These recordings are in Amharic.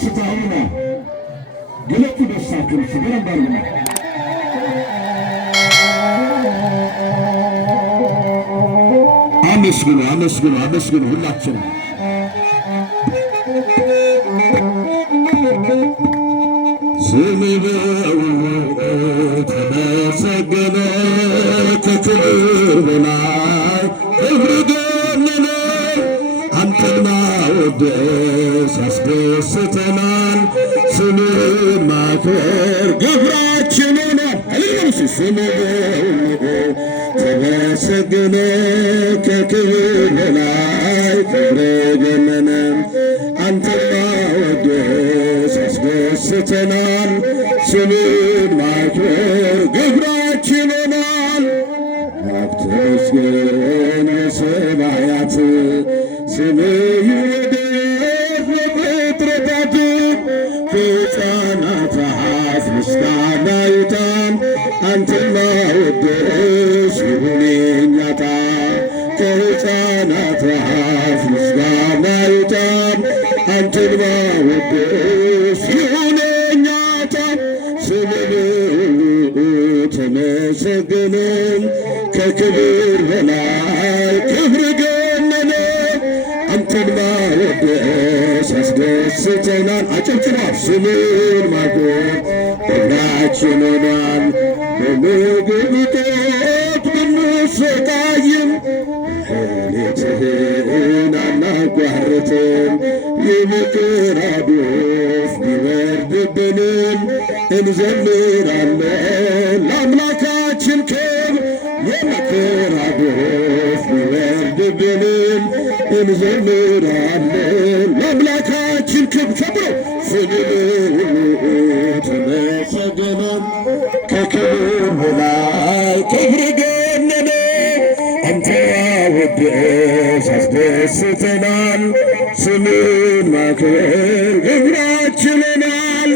ደስታ ሆነ ግለጡ ደስታችሁን በደንብ አድርጉ። አመስግኑ አመስግኑ አመስግኑ ሁላችንም ስምህ ተመሰገነ ከክብር በላይ ክብር ገነነ አንተን ማወደስ ያስደስተናል ስምህን ማክበር ግብራችን ሆኗል። ስምህ ተመሰገነ ከክብር በላይ ክብር ገነነ አንተን ማወደስ ያስደስተናል ስምህን ማክበር ግብራችን ሆኗል። ተመስገን በሰማያት ስምህ ይወደስ በፍጥረታት ከሕፃናት አፍ ምስጋና ይውጣን አንተን ማወደስ ይሁን የእኛ ዕጣ ከሕፃናት አፍ ምስጋና ይውጣን አንተን ማወደስ ይሁን የእኛ ዕጣ ስምህ ተመሰገነ ከክብር በላይ ክብር ገነነ አንተን ማወደስ ያስደስተናል። አጨብጭቧል። ስምህን ማክበር ግብራችን ሆኗል። በምግብ እጦት ብንሰቃይም ሌትህን አናቋርጥም። የመከራ ዶፍ ቢወርድብንም እንዘምራለን ለአምላካችን ክብር። የመከራ ዶፍ ቢወርድብንም እንዘምራለን ለአምላካችን ክብር። ጨብሮ ስምህ ተመሰገነ ከክብር በላይ ክብር ገነነ አንተ ማወደስ ያስደስተናል ስምህን ማክበር ግብራችን ሆኗል።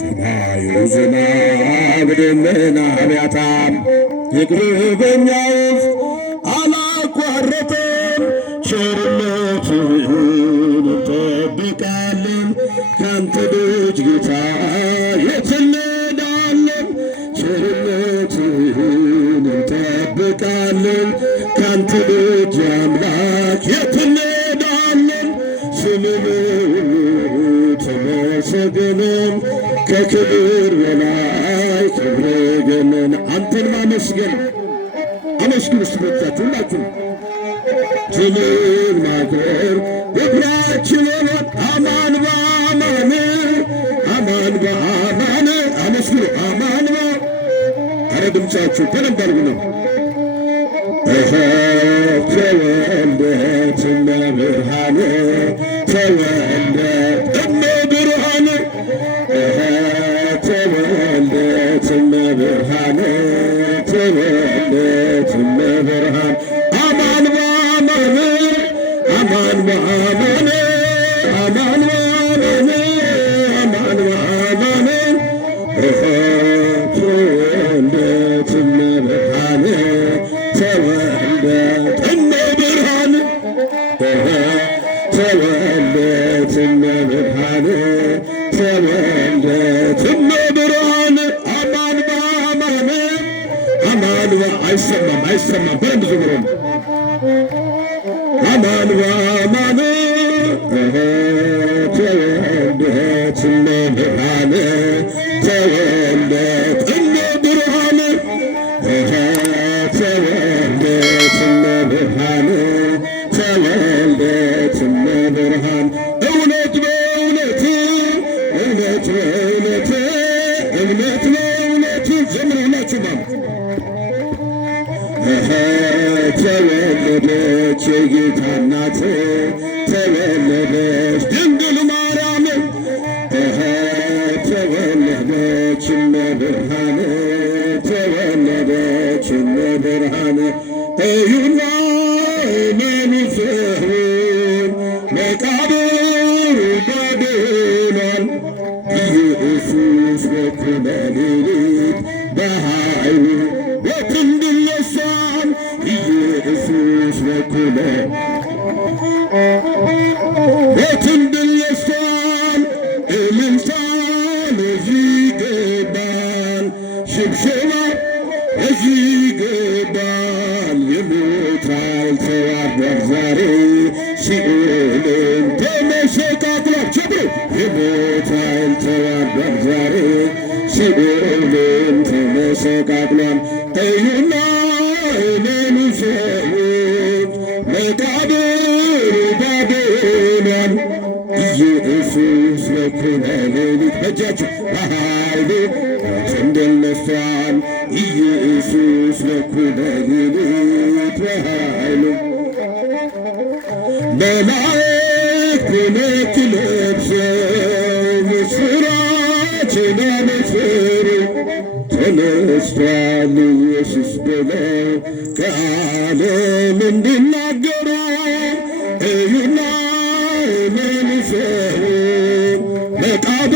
ሰማዩ ዝናብ ደመና ቢያጣም ይቅርህ በእኛ ውስጥ አላቋረጠም። ቸርነትህን እንጠብቃለን ካንተ ደጅ ጌታ የት እንሄዳለን? ቸርነትህን እንጠብቃለን ካንተ ደጅ አምላክ የት እንሄዳለን? ስምህ ተመሰገነ ከክብር በላይ ክብር ገነነ አንተን ማመስገን አመስግኑ እስቲ በእጃችሁ ሁላችሁ ስምህን ማክበር ግብራችን ሆኗል። አማን በአማን አማን በአማን አመስግኑ አማን አረ ድምፃችሁ በደንብ አድርጉ ነው ተወልደት እመብርሃን ተወልደት እመብርሃን ተወልደት እመብርሃን ተወልደት እመብርሃን አማን በአማን አማን በአማን አማን በአማን አማን በአማን ተወልደት እመብርሃን ተወልደት እመብርሃን ተወልደት እመብርሃን ተወልደት እመብርሃን አማን በአማን አማን አይሰማም አይሰማም በደንብ ዘምሩ አማን በአማን ተወልደት እመብርሃን ተወልደት እመብርሃን ተወልደት እመብርሃን ተወልደት እመብርሃን እውነት በእውነት እውነት በእውነት እውነት በእውነት ዘምራላችሁ ተወለደች የጌታ እናት ተወለደች ድንግል ማርያም ተወለደች እመብርሃን ተወለደች እመብርሃን እዩና መንፈሱን መቃብሩ ባዶናል ኢየሱስ በኩለ ሌሊት በኃይሉ በክንዱ ይነሳል ኢየሱስ በኩለ ተመሰቃቅሏል ቸብሮ የሞት ኃይል ተዋርዷል ዛሬ ሲኦልም ተመሰቃቅሏል እዩና እመኑ ሰዎች መቃብሩ ባዶ ሆኗል ኢየሱስ በኩለ ሌሊት በእጃችሁ በኃይሉ ተንደለፏል ኢየሱስ በኩለ ሌሊት በኃይሉ መላእክት ነጭ ለብሰው ምስራችን አበሰሩ ተነስቷል ኢየሱስ ብለው ከዓለም እንዲናገሩ እዩና እመኑ ሰዎች መቃብሩ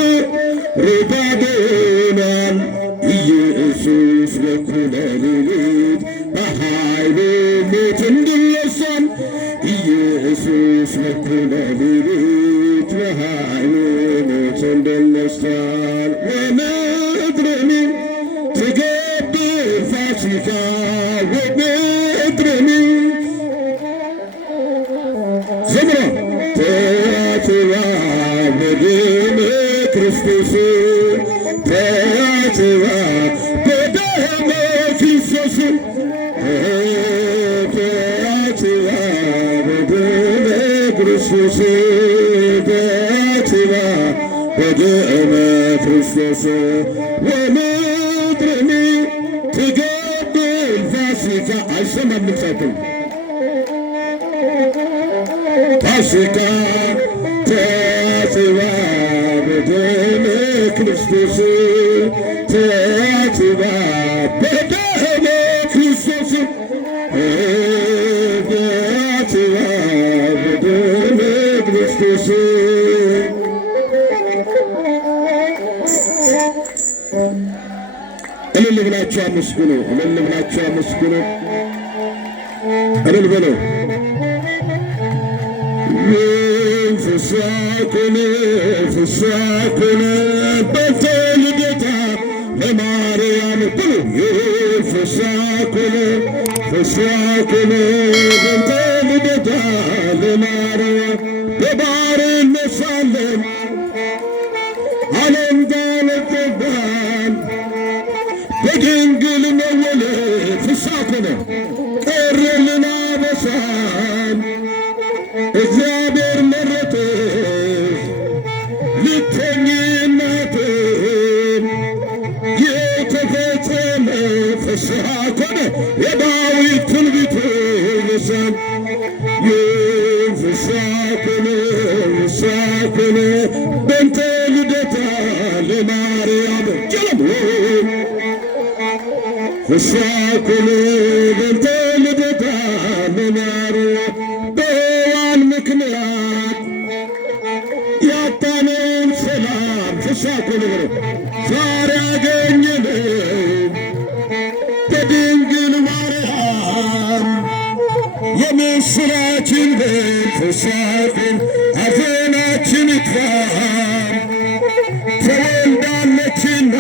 ባዶ ሆኗል ኢየሱስ በኩለ ሌሊት በኃይሉ ሞትን ድል ነሥቷል ኢየሱስ በኩለ ሌሊት በኃይሉ ሞትን ድል ነሥቷል ወምድርኒ ትገብር ፋሲካ ወምድርኒ ዘምራ ተአትባ በደመ ክርስቶስ ተአትባ በደመ ክርስቶስ ተአትባ በደመ ክርስቶስ ተአትባ በደመ ክርስቶስ ወምድርኒ ትገብር ፋሲካ አይሰማም ምሳቸው ፋሲካ ተአትባ በደመ ክርስቶስ ተአትባ በደመ ክርስቶስ ተአትባ በደመ ክርስቶስ እልል ብላችሁ አመስግኑ እልል ብላችሁ አመስግኑ እልል በለው ፍስሐ ኮነ በእንተ ልደታ ለማርያም ብሉ ፍስሐ ኮነ በእንተ ልደታ ለማርያም በባርነት ሳለን ዓለም ጋለጠባን በድንግል መወለድ ፍስሐ ኮነ ቀረልን አበሳን እግዚአብሔር መረጠሽ ልትሆኚ እናቱን የተፈጸመ ፍስሐ ኮነ የዳዊት ትንቢቱ ልሳን ፍስሐ ኮነ በእንተ ልደታ ለማርያም ጀለም ፍስሐ ኮነ በእንተ ልደታ ለማርያም በሔዋን ምክንያት ያጣነውን ሰላም ፍስሐ ኮነ ዛሬ አገኘነው በድንግል ማርያም የምስራችን ፍስሐ ኮነ ሐዘናችን ይጥፋ ተወልዳለችና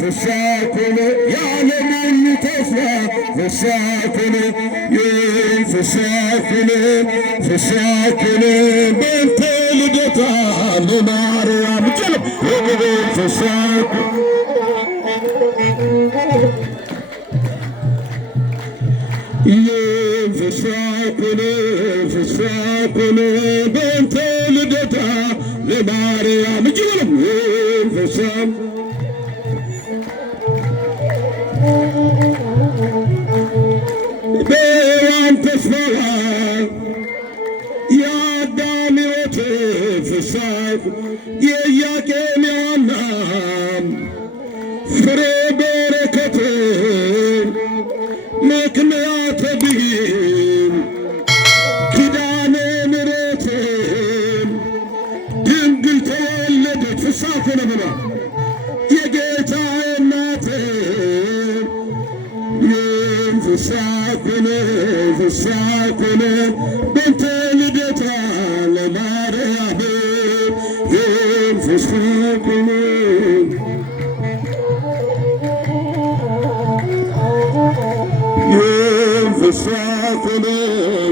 ፍስሐ ኮነ የዓለም ሁሉ ተስፋ ፍስሐ ኮነ ፍስሐ ኮነ በእንተ ልደታ ለማርያም ጀለም ፍስሐ ኮነ በእንተ ልደታ ለማርያም ጀለም ፍስሐ በሔዋን ተስፋዋ የአዳም ሕይወት ፍስሐ የኢያቄም የሐና ፍሬ በረከት ምክንያተ ብሂል ኪዳነ ምሕረት ድንግል ተወለደች ፍስሐ ኮነ ብላ የጌታዬ እናት ፍስሐ ኮነ በእንተ ልደታ ለማርያም ፍስሐ ኮነ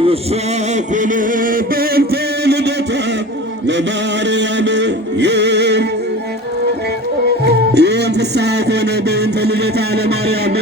ፍስሐ ኮነ በእንተ ልደታ ለማርያም ይህን ፍስሐ ኮነ በእንተ ልደታ ለማርያም